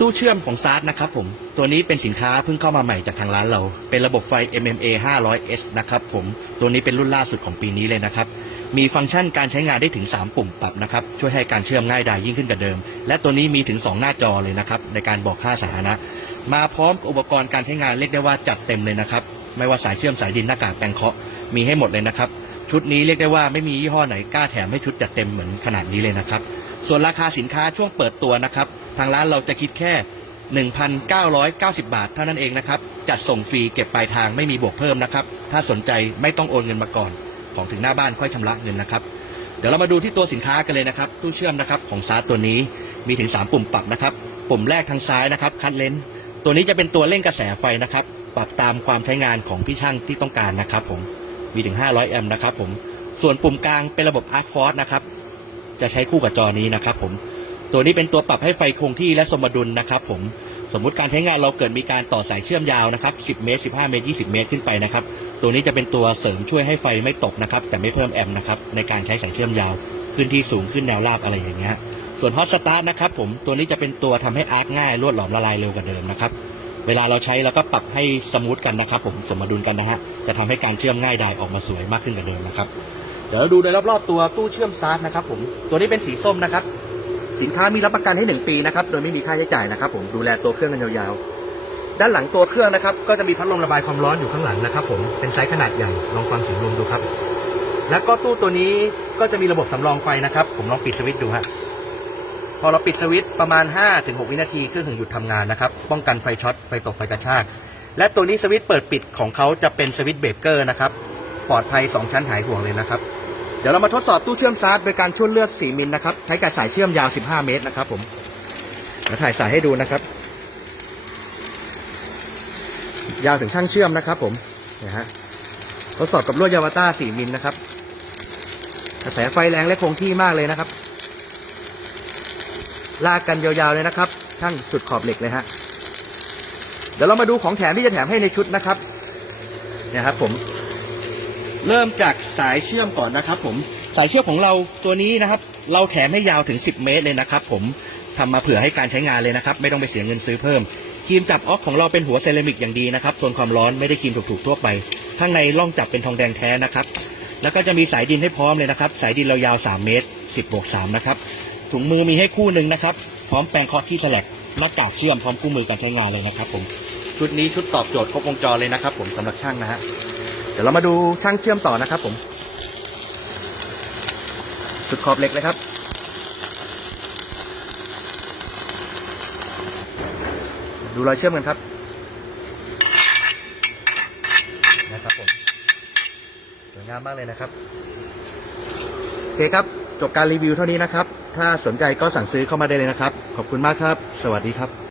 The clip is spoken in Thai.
ตู้เชื่อมของซาร์นะครับผม ตัวนี้เป็นสินค้าเพิ่งเข้ามาใหม่จากทางร้านเรา เป็นระบบไฟ MMA 500S นะครับผม ตัวนี้เป็นรุ่นล่าสุดของปีนี้เลยนะครับ มีฟังก์ชันการใช้งานได้ถึง 3 ปุ่มปรับนะครับ ช่วยให้การเชื่อมง่ายดายยิ่งขึ้นกว่าเดิม และตัวนี้มีถึง 2 หน้าจอเลยนะครับในการบอกค่าสถานะ มาพร้อมอุปกรณ์การใช้งานเรียกได้ว่าจัดเต็มเลยนะครับ ไม่ว่าสายเชื่อมสายดินหน้ากากแปรงเคาะ มีให้หมดเลยนะครับชุดนี้เรียกได้ว่าไม่มียี่ห้อไหนกล้าแถมให้ชุดจัดเต็มเหมือนขนาดนี้เลยนะครับ ส่วนราคาสินค้าช่วงเปิดตัวนะครับ ทางร้านเราจะคิดแค่ 1,990 บาทเท่านั้นเองนะครับ จัดส่งฟรีเก็บปลายทางไม่มีบวกเพิ่มนะครับ ถ้าสนใจไม่ต้องโอนเงินมาก่อน ของถึงหน้าบ้านค่อยชำระเงินนะครับ เดี๋ยวเรามาดูที่ตัวสินค้ากันเลยนะครับตู้เชื่อมนะครับของซาร์ตัวนี้มีถึง 3 ปุ่มปรับนะครับ ปุ่มแรกทางซ้ายนะครับคัดเลนส์ตัวนี้จะเป็นตัวเร่งกระแสไฟนะครับ ปรับตามความใช้งานของพี่ช่างที่ต้องการนะครับ ผมมีถึง 500 แอมป์นะครับผมส่วนปุ่มกลางเป็นระบบ Arc Force นะครับ จะใช้คู่กับจอนี้นะครับผม ตัวนี้เป็นตัวปรับให้ไฟคงที่และสมดุลนะครับผมสมมุติการใช้งานเราเกิดมีการต่อสายเชื่อมยาวนะครับ 10 เมตร 15 เมตร 20 เมตรขึ้นไปนะครับ ตัวนี้จะเป็นตัวเสริมช่วยให้ไฟไม่ตกนะครับ แต่ไม่เพิ่มแอมป์นะครับ ในการใช้สายเชื่อมยาว ขึ้นที่สูงขึ้นแนวราบอะไรอย่างเงี้ย ส่วนฮอตสตาร์ทนะครับผม ตัวนี้จะเป็นตัวทำให้อาร์คง่ายรวดหลอมละลายเร็วกว่าเดิมนะครับ เวลาเราใช้เราก็ปรับให้สมูทกันนะครับ ผม สมดุลกันนะฮะ จะทำให้การเชื่อมง่ายดายออกมาสวยมากขึ้นกว่าเดิมนะครับ เดี๋ยวเราดูโดยรอบๆตัวตู้เชื่อมซาร์นะครับผม ตัวนี้เป็นสีส้มนะครับ สินค้ามีรับประกันให้หนึ่งปีนะครับ โดยไม่มีค่าใช้จ่ายนะครับผมดูแลตัวเครื่องกันยาวๆ ด้านหลังตัวเครื่องนะครับ ก็จะมีพัดลมระบายความร้อนอยู่ข้างหลังนะครับ ผมเป็นไซส์ขนาดใหญ่ลองฟังเสียงลมดูครับ แล้วก็ตู้ตัวนี้ก็จะมีระบบสำรองไฟนะครับ ผมลองปิดสวิตช์ดูฮะพอเราปิดสวิตช์ประมาณ 5-6 วินาทีเครื่องถึงหยุดทำงานนะครับ ป้องกันไฟช็อตไฟตกไฟกระชากและตัวนี้สวิตช์เปิดปิดของเขาจะเป็นสวิตช์เบรกเกอร์นะครับ ปลอดภัย 2 ชั้นหายห่วงเลยนะครับ เดี๋ยวเรามาทดสอบตู้เชื่อมซาร์ทโดยการช่วยเลือด 4 มิลนะครับ ใช้กับสายเชื่อมยาว 15 เมตรนะครับผมเดี๋ยวถ่ายสายให้ดูนะครับ ยาวถึงช่างเชื่อมนะครับ ผมนะฮะทดสอบกับลวดยาวาต้า 4 มิลนะครับกระแสไฟแรงและคงที่มากเลยนะครับ ลากกันยาวๆเลยนะครับ ช่างสุดขอบเหล็กเลยฮะเดี๋ยวเรามาดูของแถมที่จะแถมให้ในชุดนะครับเนี่ยครับผม เริ่มจากสายเชื่อมก่อนนะครับ ผมสายเชื่อมของเราตัวนี้นะครับ เราแถมให้ยาวถึง 10 เมตรเลยนะครับ ผมทำมาเผื่อให้การใช้งานเลยนะครับ ไม่ต้องไปเสียเงินซื้อเพิ่มครีมจับออกของเราเป็นหัวเซรามิกอย่างดีนะครับทนความร้อนไม่ได้ครีมถูกๆทั่วไปข้างในร่องจับเป็นทองแดงแท้นะครับ แล้วก็จะมีสายดินให้พร้อมเลยนะครับ สายดินเรายาว 3 เมตร 10บวก3นะครับถุงมือมีให้คู่หนึ่งนะครับ พร้อมแปรงเคอที่แสลกหน้ากากเชื่อมพร้อมคู่มือการใช้งานเลยนะครับ ผมชุดนี้ชุดตอบโจทย์ครบวงจรเลยนะครับ ผมสำหรับช่างนะฮะเดี๋ยวเรามาดูช่างเชื่อมต่อนะครับ ผม จุดขอบเหล็กเลยครับ ดูรอยเชื่อมกันครับนะครับผมสวยงามมากเลยนะครับโอเคครับ จบการรีวิวเท่านี้นะครับ ถ้าสนใจก็สั่งซื้อเข้ามาได้เลยนะครับ ขอบคุณมากครับ สวัสดีครับ